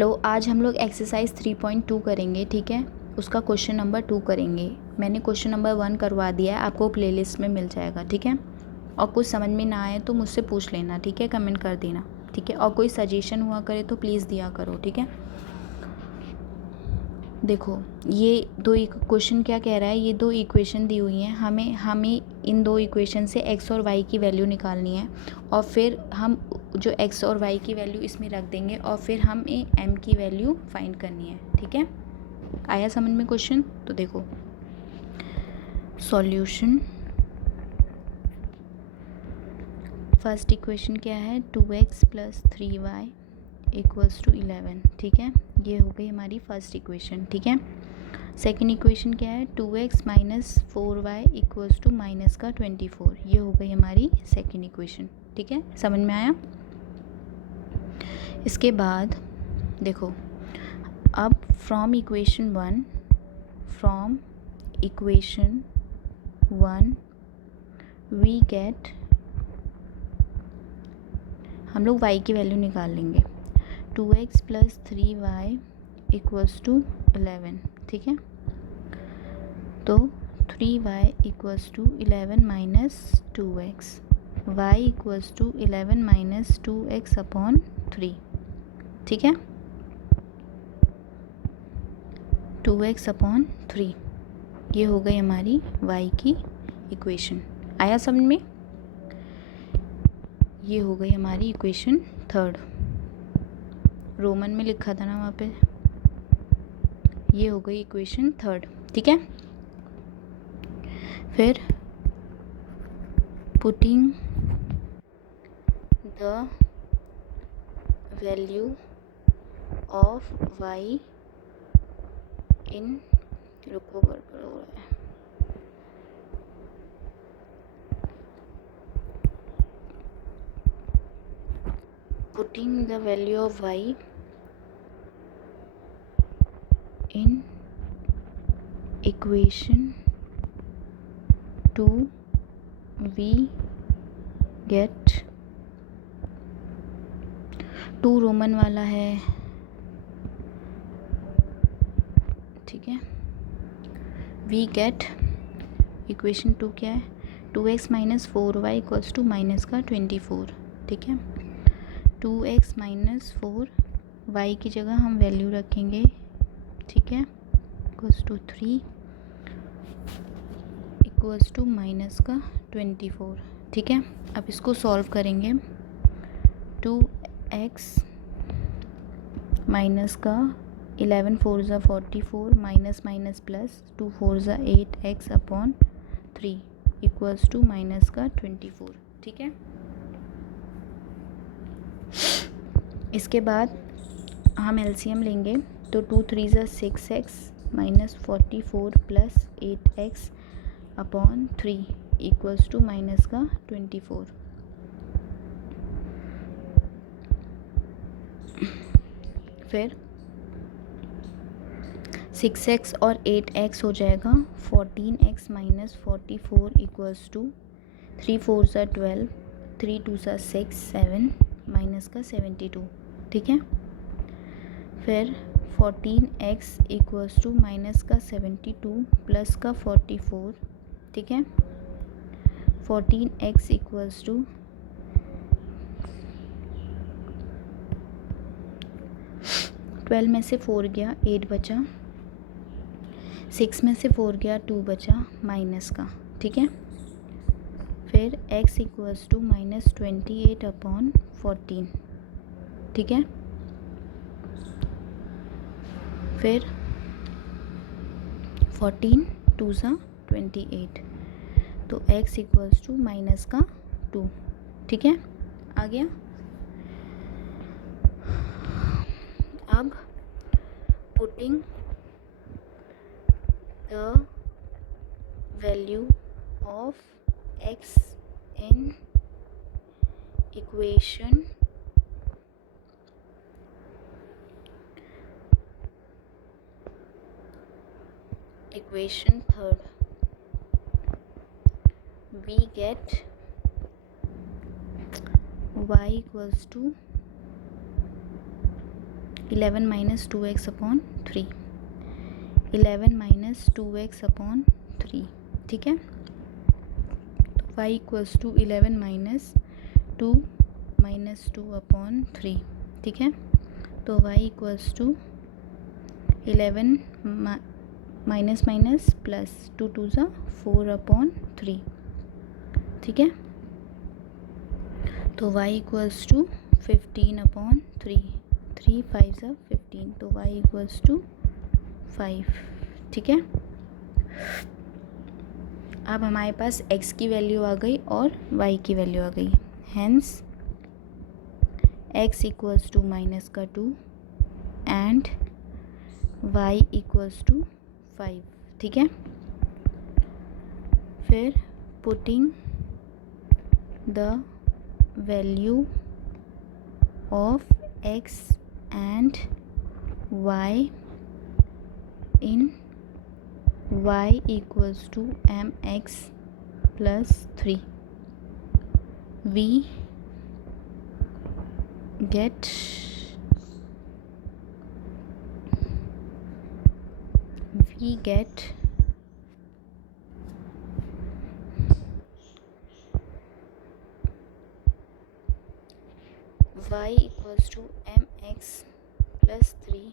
Hello, आज हम लोग एक्सरसाइज 3.2 करेंगे, ठीक है। उसका क्वेश्चन नंबर 2 करेंगे। मैंने क्वेश्चन नंबर 1 करवा दिया है, आपको प्लेलिस्ट में मिल जाएगा, ठीक है। और कुछ समझ में ना आए तो मुझसे पूछ लेना, ठीक है, कमेंट कर देना, ठीक है। और कोई सजेशन हुआ करे तो प्लीज़ दिया करो, ठीक है। देखो, ये दो क्वेश्चन क्या कह रहा है, ये दो इक्वेशन दी हुई हैं, हमें इन दो इक्वेशन से एक्स और वाई की वैल्यू निकालनी है। और फिर हम जो एक्स और वाई की वैल्यू इसमें रख देंगे और फिर हमें एम की वैल्यू फाइंड करनी है, ठीक है। आया समझ में क्वेश्चन? तो देखो, सॉल्यूशन। फर्स्ट इक्वेशन क्या है, 2x + 3y = 11, ठीक है। ये हो गई हमारी फर्स्ट इक्वेशन, ठीक है। सेकेंड इक्वेशन क्या है, 2x - 4y = -24, ये हो गई हमारी सेकेंड इक्वेशन, ठीक है। समझ में आया? इसके बाद देखो, अब from equation one we get, हम लोग y की वैल्यू निकाल लेंगे। 2x + 3y = 11, ठीक है। तो 3y = 11 - 2x, y = 11 - 2x/3, ठीक है। 2x/3, ये हो गई हमारी y की इक्वेशन। आया समझ में? ये हो गई हमारी इक्वेशन थर्ड, रोमन में लिखा था ना वहाँ पे। ये हो गई इक्वेशन थर्ड, ठीक है। फिर putting the value of y इन, रुको गड़बड़ हो रहा है, putting the value of y in equation 2 we get, 2 Roman वाला है, ठीक है। we get इक्वेशन 2 क्या है, 2x - 4y = -24, ठीक है। 2x - 4, y की जगह हम वैल्यू रखेंगे, ठीक है, = 3 = -24, ठीक है। अब इसको सॉल्व करेंगे। 2x माइनस का 11 × 4 = 44, माइनस माइनस प्लस 2 × 4 = 8x/3 = -24, ठीक है। इसके बाद हम एलसीएम लेंगे, तो 2 × 3 = 6x - 44 + 8x/3 = -24। फिर 6x और 8x हो जाएगा 14x - 44 = 3 × 4 = 12, 3 × 2 = 6, 7 -72, ठीक है। फिर 14x = -72 + 44, ठीक है। 14x = 12 में से 4 गया, 8 बचा, 6 में से 4 गया, 2 बचा माइनस का, ठीक है। फिर x = -28/14, ठीक है। फिर 14 × 2 = 28, तो x = -2, ठीक है। आ गया। अब putting the value of x in equation third, we get y = 11 minus 2x upon 3, 11 minus 2x upon 3, ठीक है। तो y equals to 11 minus 2 upon 3, ठीक है। तो y equals to 11 minus minus plus 2 2 ज़ा 4 अपॉन 3, ठीक है। तो y इक्वल्स टू 15 अपॉन 3, 3 5 ज़ा 15, तो y इक्वल्स टू 5, ठीक है। अब हमारे पास x की वैल्यू आ गई और y की वैल्यू आ गई, hence x equals to minus का 2 एंड y इक्वल्स टू 5, ठीक है। फिर putting the value of x and y in y equals to mx plus 3, we get y equals to mx plus 3,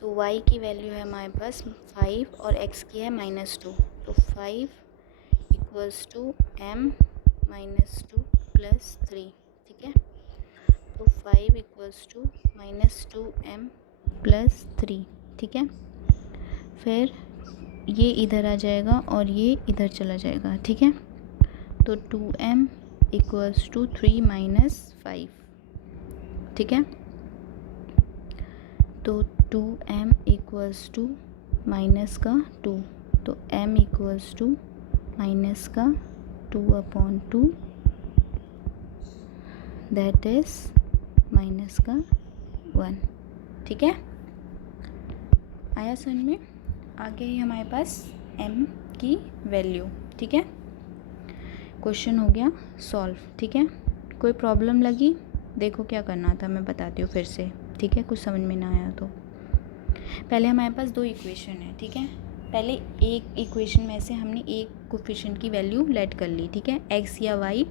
तो y की value है हमारे पास 5 और x की है -2, तो 5 इक्वल्स टू m -2 प्लस 3, ठीक है। तो 5 इक्वल्स टू -2m प्लस 3, ठीक है। फिर ये इधर आ जाएगा और ये इधर चला जाएगा, ठीक है। तो 2m इक्वल्स टू 3 माइनस 5, ठीक है। तो 2m इक्वल्स टू माइनस का 2, तो m इक्वल्स टू माइनस का 2 अपॉन 2, दैट इज़ माइनस का 1, ठीक है। आया समझ में? आगे ही हमारे पास m की वैल्यू, ठीक है। क्वेश्चन हो गया सॉल्व, ठीक है। कोई प्रॉब्लम लगी, देखो क्या करना था, मैं बताती हूँ फिर से, ठीक है। कुछ समझ में ना आया तो पहले हमारे पास 2 इक्वेशन है, ठीक है। पहले एक इक्वेशन में से हमने एक कोफिशिएंट की वैल्यू लेट कर ली, ठीक है। x या y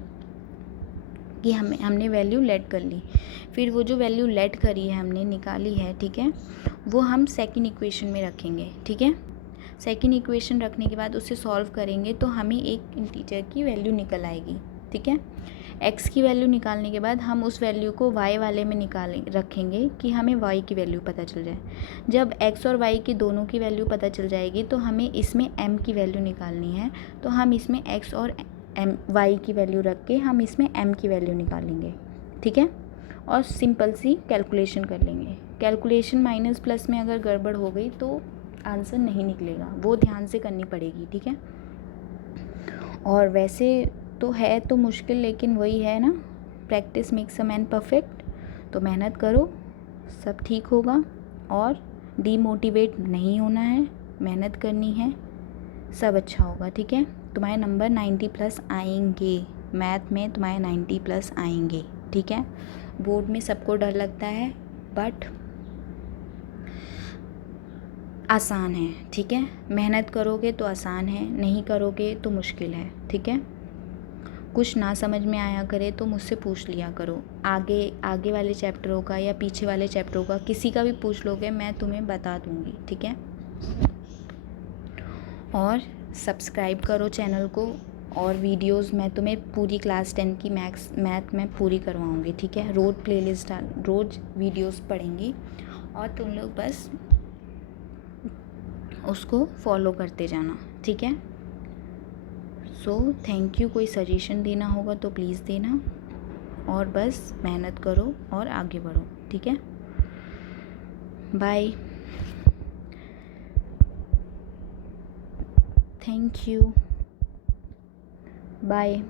की हमने वैल्यू लेट कर ली। फिर वो जो वैल्यू लेट करी है, हमने निकाली है, ठीक है, वो हम सेकंड इक्वेशन में रखेंगे, ठीक है। सेकंड इक्वेशन रखने के बाद उसे सॉल्व करेंगे तो हमें एक इंटीजर की वैल्यू निकल आएगी, ठीक है। x की वैल्यू निकालने के बाद हम उस वैल्यू को y वाले में रखेंगे कि हमें y की वैल्यू पता चल जाए। जब x और y की दोनों की वैल्यू पता चल जाएगी तो हमें इसमें m की वैल्यू निकालनी है, तो हम इसमें x और y की वैल्यू रख के हम इसमें m की वैल्यू निकालेंगे, ठीक है। और सिंपल सी कैलकुलेशन कर लेंगे। कैलकुलेशन माइनस प्लस में अगर गड़बड़ हो गई तो आंसर नहीं निकलेगा, वो ध्यान से करनी पड़ेगी, ठीक है। और वैसे तो है तो मुश्किल, लेकिन वही है ना, practice makes a man perfect. तो मेहनत करो, सब ठीक होगा। और डीमोटिवेट नहीं होना है, मेहनत करनी है, सब अच्छा होगा, ठीक है। तुम्हारे नंबर 90 प्लस आएंगे, मैथ में तुम्हारे 90 प्लस आएंगे, ठीक है। बोर्ड में सबको डर लगता है, बट आसान है, ठीक है। मेहनत करोगे तो आसान है, नहीं करोगे तो मुश्किल है, ठीक है। कुछ ना समझ में आया करे तो मुझसे पूछ लिया करो। आगे वाले चैप्टरों का या पीछे वाले चैप्टरों का किसी का भी पूछ लोगे, मैं तुम्हें बता दूँगी, ठीक है। और सब्सक्राइब करो चैनल को, और वीडियोस मैं तुम्हें पूरी क्लास 10 की मैथ में पूरी करवाऊँगी, ठीक है। रोज़ वीडियोस पढ़ेंगी और तुम लोग बस उसको फॉलो करते जाना, ठीक है। So thank you. कोई सजेशन देना होगा तो प्लीज़ देना, और बस मेहनत करो और आगे बढ़ो, ठीक है। Bye, thank you, bye.